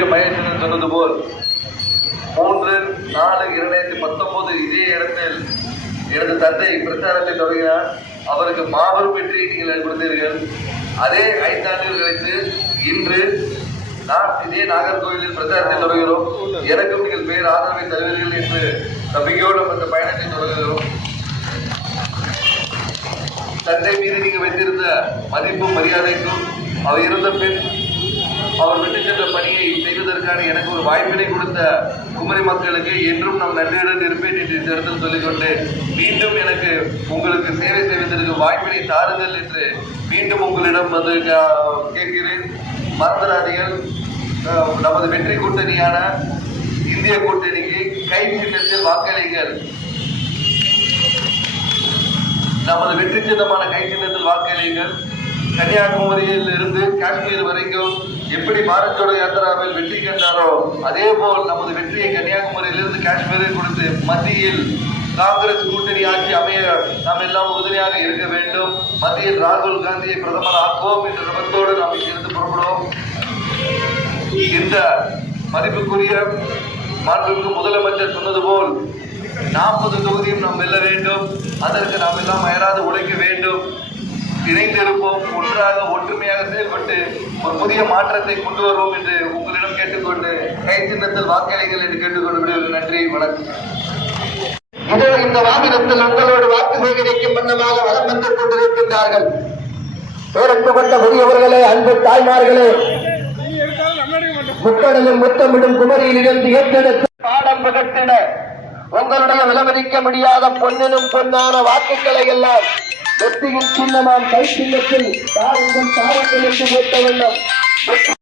அன்புக்குரிய மகேசன் சொன்னது போல் மூன்று நாலு இரண்டாயிரத்தி பத்தொன்பது இதே இடத்தில் எனது தந்தை பிரச்சாரத்தை தொடங்கினார். அவருக்கு மாபெரும் வெற்றியை நீங்கள் ஏற்படுத்தீர்கள் அதே ஐந்தாண்டுகள் கழித்து இன்று நான் இதே நாகர்கோவிலில் பிரச்சாரத்தை தொடங்குகிறோம். எனக்கும் நீங்கள் பேர் ஆதரவை தருவீர்கள் என்று நம்பிக்கையோடு இந்த பயணத்தை தொடங்குகிறோம். தந்தை மீது நீங்கள் வைத்திருந்த மதிப்பும் மரியாதைக்கும் அவர் இருந்த பின் அவர் விட்டு சென்ற பணியை செய்வதற்கான எனக்கு ஒரு வாய்ப்பினை கொடுத்த குமரி மக்களுக்கு என்றும் நான் நன்றியுடன் இருப்பேன் என்று இந்த இடத்தில் சொல்லிக்கொண்டு மீண்டும் எனக்கு உங்களுக்கு சேவை செய்வதற்கு வாய்ப்பினை தாருங்கள் என்று மீண்டும் உங்களிடம் வந்து கேட்கிறேன். மறந்துடாதீர்கள். நமது வெற்றி கூட்டணியான இந்திய கூட்டணிக்கு கை சின்னத்தில் வாக்களிங்கள் நமது வெற்றி சின்னமான கை சின்னத்தில் வாக்களியுங்கள். கன்னியாகுமரியில் இருந்து காஷ்மீர் வரைக்கும் எப்படி பாரத் ஜோடோ யாத்திராவில் வெற்றி கண்டாரோ அதே போல் நமது வெற்றியை கன்னியாகுமரியிலிருந்து காஷ்மீரில் கொடுத்து மத்தியில் காங்கிரஸ் கூட்டணி ஆட்சி அமைய நாம் எல்லாம் உறுதுணையாக இருக்க வேண்டும். மத்தியில் ராகுல் காந்தியை பிரதமர் ஆக்குவோம் என்ற நபத்தோடு நாம் இங்கிருந்து புறப்படுவோம். இந்த மதிப்புக்குரிய மாண்புக்கு முதலமைச்சர் சொன்னது போல் நாற்பது தொகுதியும் நாம் வெல்ல வேண்டும். அதற்கு நாம் எல்லாம் அயராது உழைக்க வேண்டும். இணைந்திருப்போம் ஒன்றாக ஒற்றுமையாக செயல்பட்டு ஒரு புதிய மாற்றத்தை கொண்டு வருவோம் என்று உங்களிடம் கேட்டுக்கொண்டு கை சின்னத்தில் வாக்களிகள் என்று கேட்டுக்கொண்டு விடுவது நன்றி வணக்கம். இதோ இந்த வாகனத்தில் உங்களோடு வாக்கு சேகரிக்கும் வண்ணமாக வளம் வந்து கொண்டிருக்கின்றார்கள். பேரத்து முதியவர்களே அன்பு தாய்மார்களே முக்கடலும் முத்தமிடும் குமரியில் இருந்து ஏற்றெடுத்து பாடம் புகட்டின உங்களுடைய விலமதிக்க முடியாத பொன்னினும் பொன்னான வாக்குகளை எல்லாம் வெற்றியின் சின்னமாம் கை சின்னத்தில் தாருங்கள் தாரங்கள் என்று கேட்க